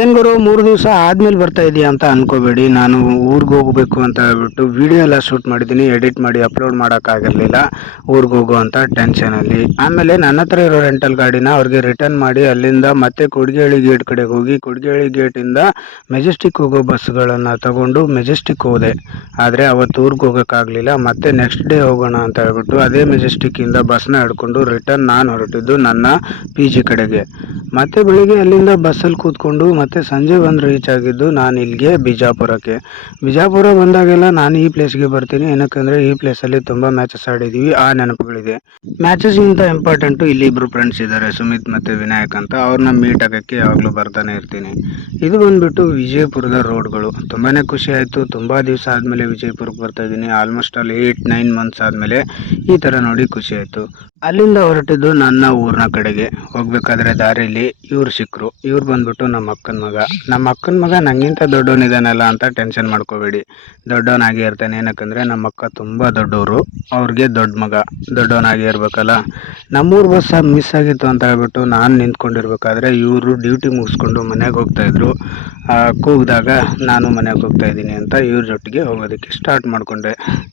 ಏನ್ ಗುರು 3 ದಿವಸ ಆದ್ಮೇಲೆ ಬರ್ತಾ ಇದೀಯ ಅಂತ ಅನ್ಕೋಬೇಡಿ. ನಾನು ಊರಿಗೆ ಹೋಗ್ಬೇಕು ಅಂತ ಹೇಳ್ಬಿಟ್ಟು ವಿಡಿಯೋ ಎಲ್ಲ ಶೂಟ್ ಮಾಡಿದ್ದೀನಿ, ಎಡಿಟ್ ಮಾಡಿ ಅಪ್ಲೋಡ್ ಮಾಡೋಕ್ಕಾಗಿರಲಿಲ್ಲ ಊರಿಗೆ ಹೋಗೋ ಅಂತ ಟೆನ್ಷನಲ್ಲಿ. ಆಮೇಲೆ ನನ್ನ ಹತ್ರ ಇರೋ ರೆಂಟಲ್ ಗಾಡಿನ ಅವ್ರಿಗೆ ರಿಟರ್ನ್ ಮಾಡಿ ಅಲ್ಲಿಂದ ಮತ್ತೆ ಕೊಡಿಗೇಳಿ ಗೇಟ್ ಕಡೆಗೆ ಹೋಗಿ ಕೊಡಿಗೇಳಿ ಗೇಟಿಂದ ಮೆಜೆಸ್ಟಿಕ್ ಹೋಗೋ ಬಸ್ಗಳನ್ನು ತಗೊಂಡು ಮೆಜೆಸ್ಟಿಕ್ ಹೋದೆ. ಆದರೆ ಅವತ್ತು ಊರಿಗೆ ಹೋಗೋಕ್ಕಾಗಲಿಲ್ಲ. ಮತ್ತೆ ನೆಕ್ಸ್ಟ್ ಡೇ ಹೋಗೋಣ ಅಂತ ಹೇಳ್ಬಿಟ್ಟು ಅದೇ ಮೆಜೆಸ್ಟಿಕ್ಕಿಂದ ಬಸ್ನ ಹಿಡ್ಕೊಂಡು ರಿಟರ್ನ್ ನಾನು ಹೊರಟಿದ್ದು ನನ್ನ ಪಿ ಜಿ ಕಡೆಗೆ. ಮತ್ತೆ ಬೆಳಿಗ್ಗೆ ಅಲ್ಲಿಂದ ಬಸ್ಸಲ್ಲಿ ಕೂತ್ಕೊಂಡು ಮತ್ತೆ ಸಂಜೆ ಬಂದು ರೀಚ್ ಆಗಿದ್ದು ನಾನು ಇಲ್ಲಿಗೆ ಬಿಜಾಪುರಕ್ಕೆ. ಬಿಜಾಪುರ ಬಂದಾಗೆಲ್ಲ ನಾನು ಈ ಪ್ಲೇಸ್ಗೆ ಬರ್ತೀನಿ, ಏನಕ್ಕಂದರೆ ಈ ಪ್ಲೇಸಲ್ಲಿ ತುಂಬ ಮ್ಯಾಚಸ್ ಆಡಿದ್ದೀವಿ, ಆ ನೆನಪುಗಳಿದೆ. ಮ್ಯಾಚಸ್ಗಿಂತ ಇಂಪಾರ್ಟೆಂಟು ಇಲ್ಲಿ ಇಬ್ಬರು ಫ್ರೆಂಡ್ಸ್ ಇದ್ದಾರೆ, ಸುಮಿತ್ ಮತ್ತು ವಿನಾಯಕ್ ಅಂತ. ಅವ್ರನ್ನ ಮೀಟ್ ಆಗೋಕ್ಕೆ ಯಾವಾಗಲೂ ಬರ್ತಾನೆ ಇರ್ತೀನಿ. ಇದು ಬಂದುಬಿಟ್ಟು ವಿಜಯಪುರದ ರೋಡ್ಗಳು. ತುಂಬಾ ಖುಷಿ ಆಯಿತು. ತುಂಬ ದಿವಸ ಆದಮೇಲೆ ವಿಜಯಪುರಕ್ಕೆ ಬರ್ತಾ ಇದ್ದೀನಿ. ಆಲ್ಮೋಸ್ಟ್ ಅಲ್ಲಿ 8-9 ಮಂತ್ಸ್ ಆದಮೇಲೆ ಈ ಥರ ನೋಡಿ ಖುಷಿ ಆಯಿತು. ಅಲ್ಲಿಂದ ಹೊರಟಿದ್ದು ನನ್ನ ಊರಿನ ಕಡೆಗೆ. ಹೋಗ್ಬೇಕಾದ್ರೆ ದಾರಿಯಲ್ಲಿ ಇವ್ರು ಸಿಕ್ಕರು. ಇವ್ರು ಬಂದ್ಬಿಟ್ಟು ನಮ್ಮ ಅಕ್ಕನ ಮಗ. ನಮ್ಮ ಅಕ್ಕನ ಮಗ ನನಗಿಂತ ದೊಡ್ಡವನಿದ್ದಾನಲ್ಲ ಅಂತ ಟೆನ್ಷನ್ ಮಾಡ್ಕೋಬೇಡಿ, ದೊಡ್ಡವನಾಗೇ ಇರ್ತಾನೆ. ಏನಕ್ಕಂದರೆ ನಮ್ಮ ಅಕ್ಕ ತುಂಬ ದೊಡ್ಡವರು, ಅವ್ರಿಗೆ ದೊಡ್ಡ ಮಗ, ದೊಡ್ಡವನಾಗೇ ಇರಬೇಕಲ್ಲ. ನಮ್ಮೂರು ಬಸ್ ಮಿಸ್ ಆಗಿತ್ತು ಅಂತ ಹೇಳ್ಬಿಟ್ಟು ನಾನು ನಿಂತ್ಕೊಂಡಿರ್ಬೇಕಾದ್ರೆ ಇವರು ಡ್ಯೂಟಿ ಮುಗಿಸ್ಕೊಂಡು ಮನೆಗೆ ಹೋಗ್ತಾಯಿದ್ರು. ಕೂಗಿದಾಗ ನಾನು ಮನೆಗೆ ಹೋಗ್ತಾ ಇದ್ದೀನಿ ಅಂತ ಇವ್ರ ಜೊತೆಗೆ ಹೋಗೋದಕ್ಕೆ ಸ್ಟಾರ್ಟ್ ಮಾಡಿಕೊಂಡೆ.